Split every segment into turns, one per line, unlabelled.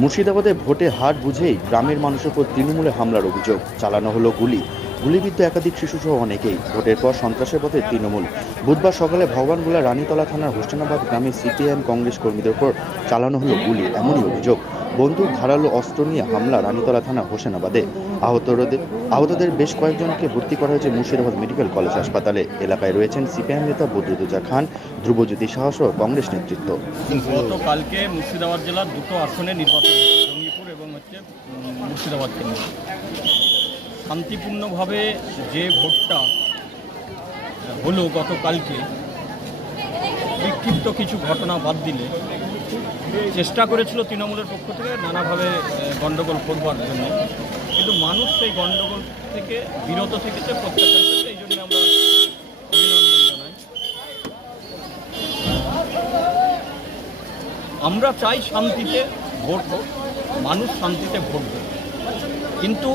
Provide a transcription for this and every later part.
মুর্শিদাবাদে ভোটে হার বুঝেই গ্রামের মানুষের উপর তৃণমূলে হামলার অভিযোগ। চালানো হলো গুলি। গুলিবিদ্ধ একাধিক শিশুসহ অনেকেই। ভোটের পর সন্ত্রাসের পথে তৃণমূল। বুধবার সকালে ভগবানগুলা রানীতলা থানার হোসেনাবাদ গ্রামে সিপিআইএম কংগ্রেস কর্মীদের উপর চালানো হলো গুলি। এমনই অভিযোগ। বন্দুক ধারালো অস্ত্র নিয়ে হামলা রানীতলা থানা হোসেনাবাদে। আহতদের আহতদের বেশ কয়েকজনকে ভর্তি করা হয়েছে মুর্শিদাবাদ মেডিকেল কলেজ হাসপাতালে। এলাকায় রয়েছেন সিপিআইএম নেতা বদরুদ্দোজা খান, ধ্রুবজ্যোতি সাহা সহ কংগ্রেস নেতৃত্ব।
গতকালকে মুর্শিদাবাদ জেলার দুটো আসনে নির্বাচন জঙ্গিপুর এবং হচ্ছে মুর্শিদাবাদ শান্তিপূর্ণভাবে যে ভোটটা হলো গতকালকে, বিক্ষিপ্ত কিছু ঘটনা বাদ দিলে চেষ্টা করেছিল তৃণমূলের পক্ষ থেকে নানাভাবে গণ্ডগোল করবার জন্য। কিন্তু মানুষ সেই গণ্ডগোল থেকে বিরত থেকেছে প্রত্যাখ্যান করেছে, এই জন্য আমরা আমরা চাই শান্তিতে ভোট হোক, মানুষ শান্তিতে ভোট দেবে কিন্তু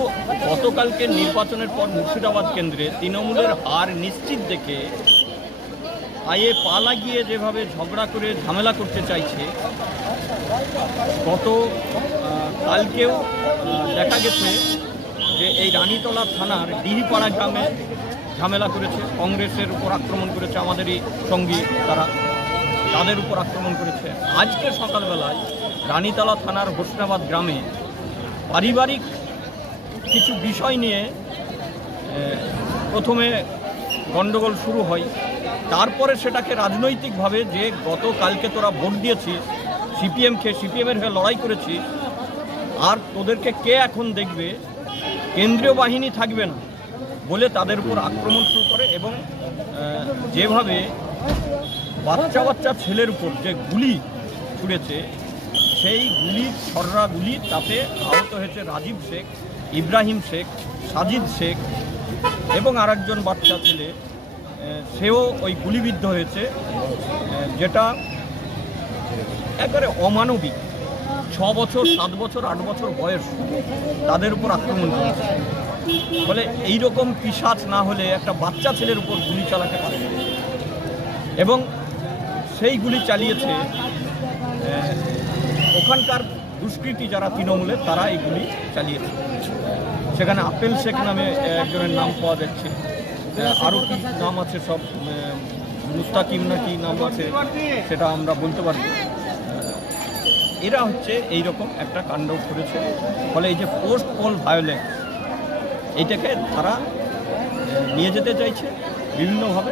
গতকালকে নির্বাচনের পর মুর্শিদাবাদ কেন্দ্রে তৃণমূলের হার নিশ্চিত দেখে পায়ে পা লাগিয়ে যেভাবে ঝগড়া করে ঝামেলা করতে চাইছে গত কালকেও দেখা গেছে যে এই রানীতলা থানার ডিহিপাড়া গ্রামে ঝামেলা করেছে। কংগ্রেসের উপর আক্রমণ করেছে আমাদেরই সঙ্গী তারা। তাদের উপর আক্রমণ করেছে। আজকে সকালবেলায় রানীতলা থানার হোসনাবাদ গ্রামে পারিবারিক কিছু বিষয় নিয়ে প্রথমে গণ্ডগোল শুরু হয়। তারপরে সেটাকে রাজনৈতিকভাবে যে গতকালকে তোরা ভোট দিয়েছিস সিপিএমকে সিপিএমের হয়ে লড়াই করেছি। আর তোদেরকে কে এখন দেখবে? কেন্দ্রীয় বাহিনী থাকবে না বলে তাদের উপর আক্রমণ শুরু করে এবং যেভাবে বাচ্চা বাচ্চা ছেলের উপর যে গুলি ছুড়েছে, সেই গুলি, ছররা গুলি তাতে আহত হয়েছে রাজীব শেখ, ইব্রাহিম শেখ, সাজিদ শেখ এবং আরেকজন বাচ্চা ছেলে সেও ওই গুলিবিদ্ধ হয়েছে যেটা একবারে অমানবিক। ছ বছর, সাত বছর, আট বছর বয়স তাদের উপর আক্রমণ করেছে। ফলে এইরকম পিসাচ না হলে একটা বাচ্চা ছেলের উপর গুলি চালাতে পারে এবং সেই গুলি চালিয়েছে ওখানকার দুষ্কৃতী যারা তৃণমূলের তারা এইগুলি চালিয়েছে। সেখানে আপেল শেখ নামে একজনের নাম পাওয়া যাচ্ছে। আরও কি নাম আছে সব মুস্তাকিম না কি নাম আছে সেটা আমরা বলতে পারব। এরা হচ্ছে এই রকম একটা কাণ্ড করেছে। ফলে এই যে পোস্ট পোল ভায়োলেন্স এইটাকে তারা নিয়ে যেতে চাইছে বিভিন্নভাবে।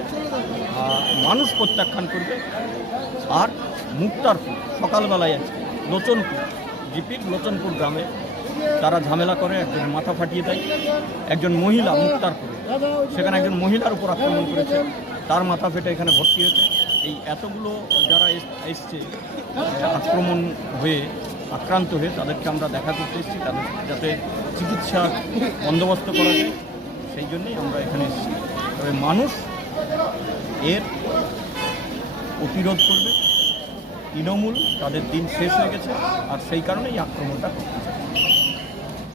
মানুষ প্রত্যাখ্যান করবে। আর মুক্তারপুর, সকালবেলায় আছে লোচনপুর, জিপির লোচনপুর গ্রামে তারা ঝামেলা করে, একজন মাথা ফাটিয়ে দেয়। একজন মহিলা মুক্তারপুরে, সেখানে একজন মহিলার উপর আক্রমণ করেছে। তার মাথা ফেটে এখানে ভর্তি হয়েছে। এই এতগুলো যারা এস- এসছে আক্রমণ হয়ে, আক্রান্ত হয়ে তাদেরকে আমরা দেখা করতে এসেছি, তাদের যাতে চিকিৎসা বন্দোবস্ত করা যায়, সেই জন্যই আমরা এখানে এসেছি। তবে মানুষ এর প্রতিরোধ করবে। তৃণমূল তাদের দিন শেষ হয়ে গেছে, আর সেই কারণেই আক্রমণটা করতে চায়।